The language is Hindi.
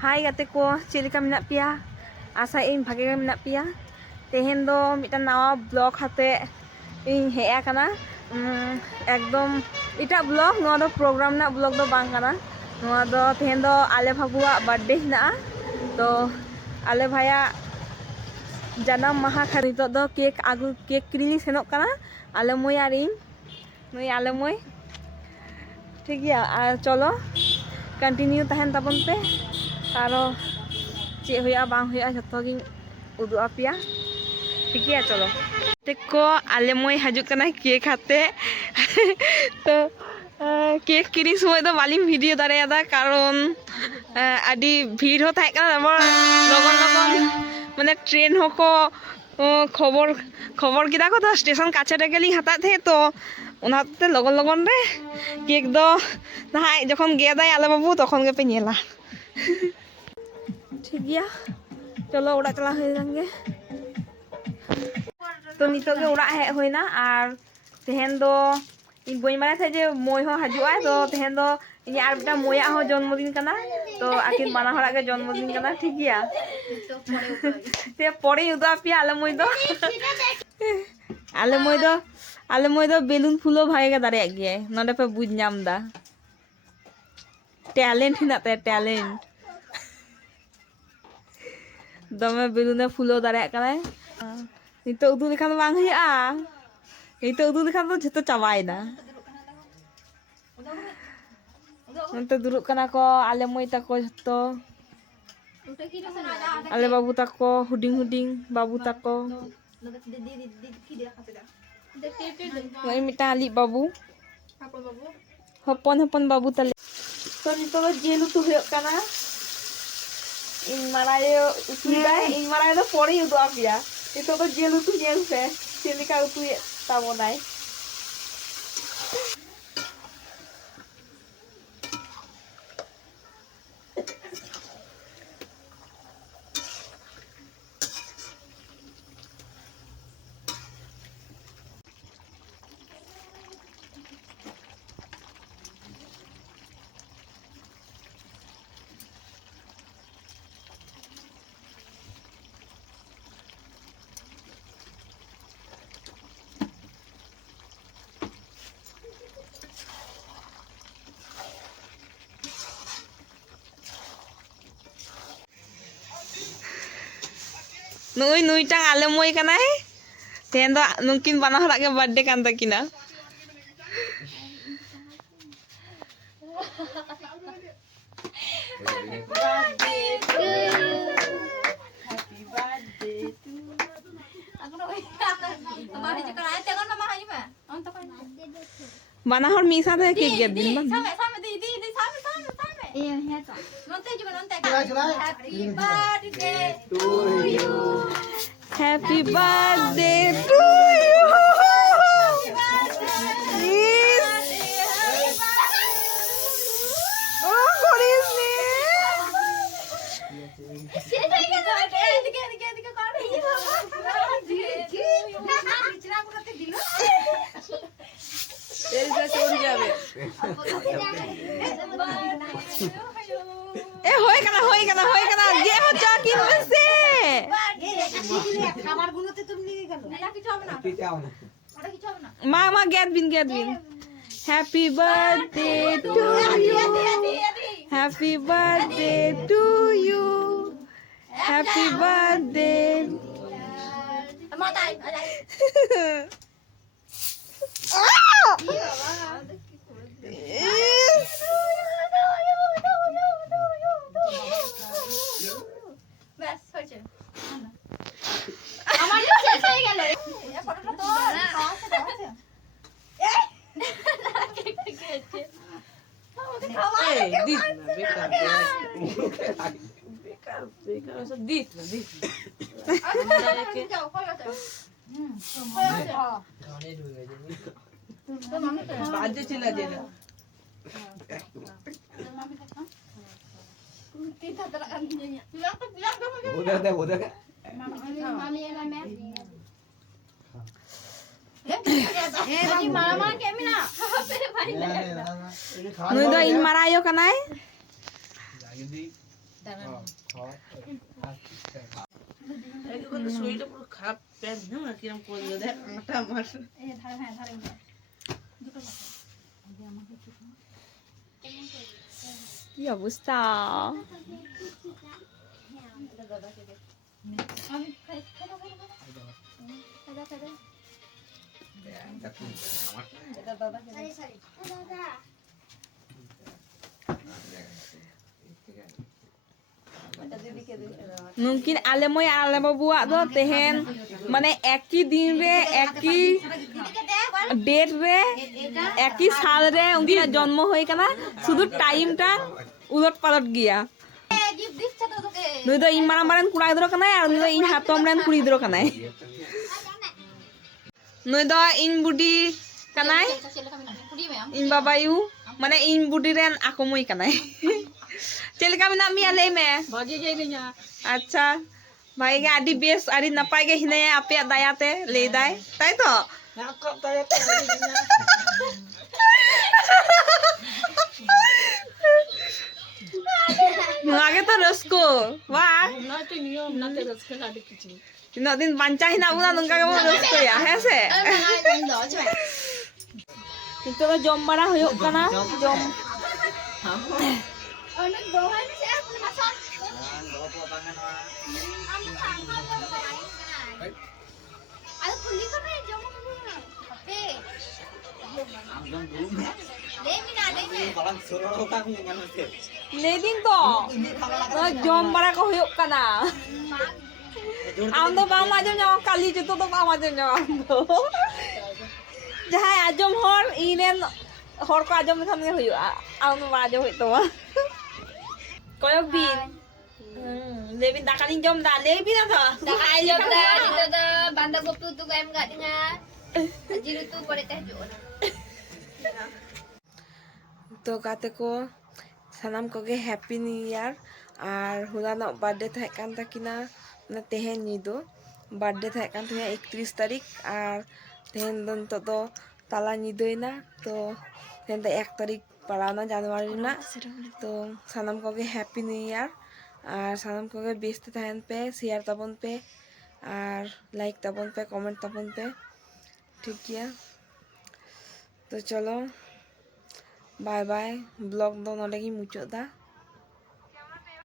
Hai gate ko, Chilika menak pia. Asa in bhage ge menak pia. Tehen do mitan nawa blog hate in heya kana. Ekdom ita blog no do program na blog do bang kana. No do tehen do ale bhabuwa birthday hina. To ale bhaya janam maha khari to do cake kiring senok kana. Ale moy arin. Noi ale moy. ठीक गया चलो कंटिन्यू तहन तबन पे तारो चे होया बांग होया जतो गिन उदु आपिया ठीक है चलो देखो आले मोय हजू कना केक हाते तो केक किरी समय तो बालिम वीडियो दारेयादा कारण आदि भीड़ हो थाय कना लगन लगन माने ट्रेन होको खबर किदा को तो स्टेशन काछे रे गेली हता थे तो उनाते लगन लगन रे केक दो नाहाय जखन गेदाय आले बाबू तखन गे पे नेला ठीक गया चलो उड़ा चला हो जाएंगे तो नितो के उड़ा हे होइना आर तेहन दो इन बई माने थे जे मोय हो हजुआ तो तेहन दो इन आर बेटा मोया हो जन्मदिन कना तो आखिर बाना हरा के जन्मदिन कना ठीक गया ते पड़े उदा पिया आले मोय दो बेलुन फुलो भागे के दारे गे नडे पे बुझ नाम दा टैलेंट हिना ते टैलेंट दमे बेलुने फुलो दारे कना नितो उदु लेखान बांग हुआ नितो उदु लेखान तो जतो चाबायना नते दुरुक कना को आले मोय ताको जतो आले बाबू ताको हुडिंग हुडिंग बाबू ताको ओइ मिटा आली बाबू हपन हपन बाबू तले तो नितो जेल उतु होय कना इन मारायो उतुदाय इन मारायो तो पड़े उदु आपिया itu tuh jelu tuh jelu se sini kau tuh ya tamu naik Nui nui tang ale moy kanai ten do mungkin bana hora ke birthday kan takina bana hor misa the cake get din ban Happy birthday to you. Oh, what is होय कना जे हो चाकी बसे खाবার গুলোতে তুমি নিয়ে গেল না কিছু হবে না ওটা কিছু হবে না মা গেট বিন happy birthday to you happy birthday to you happy birthday মা তাই बस हो चल আমার তো শেষ হয়ে গেল এই ফটোটা তো খাওয়া আছে এই দিস না বেকার সব দিস না যাও কই আছে গানে ঢুকে যাবে তো মামি বাজে চলা দেনা মামি দেখো तीता तरह kan bilang udah kan mami ya mami Jadi malam-malam kayak mina. Nui do in marayo kanai? শরীরটা পুরো খারাপ প্যান না কিরম করলো দেখ আটা আমার কি অবস্থা mungkin ale moy ale babuak do tehen mane eki din re eki date re eki sal re unkina জন্ম hoy kana শুধু time ta ulot palot giya nui do in maram maran kura gidro kana ar nui do in hatom ren kuri gidro kana nui do in budi kanai in babayu mane in budi ren aku moi kanai चलका में नाम मिया ले में भागे गई नहीं अच्छा भाई के आदि बेस आदि नपाय के हिने आपे दायाते ले दाय ताई तो कब तक आगे तो रसको वाह ना तो नियम ना तो रस खेला दे किछि तीनों दिन पंचा हिना उना नंगा के रसको या है से तो जम बड़ा होयो कना जम Anak bawahan siya ako na masak. Ay, kulit ka na. Diyan mo ka muna. Kape. Demi na, demi. ले दिन तो जम बड़ा को होयो कना आम तो बाम आजम जाओ काली जतो तो बाम आजम जाओ जहां आजम हर इनेन हर को आजम खान के होयो आम तो आजम होय तो koyok bin lebin dakaling jom da lebin atho Dahil yung dito da banda ko tutu ko em gak nga. Jiro tu pare teh jo. तो गाते को सानाम को गे हैप्पी न्यू ईयर और हुलाना बर्थडे थाहे कान ताकिना ना तेहेन निदो बर्थडे थाहे कान ताकिना 31 तारीख और तेहेन दन तो ताला निदोइना तो तेहेन 1 तारीख पड़ाना जनवरी ना तो सानाम को गे हैप्पी न्यू ईयर और सानाम को गे बेस्ट थाहेन पे शेयर तबन पे और लाइक तबन पे कमेंट तबन पे ठीक है तो चलो बाय बाय ब्लॉग दो नोडे गी मुचादा।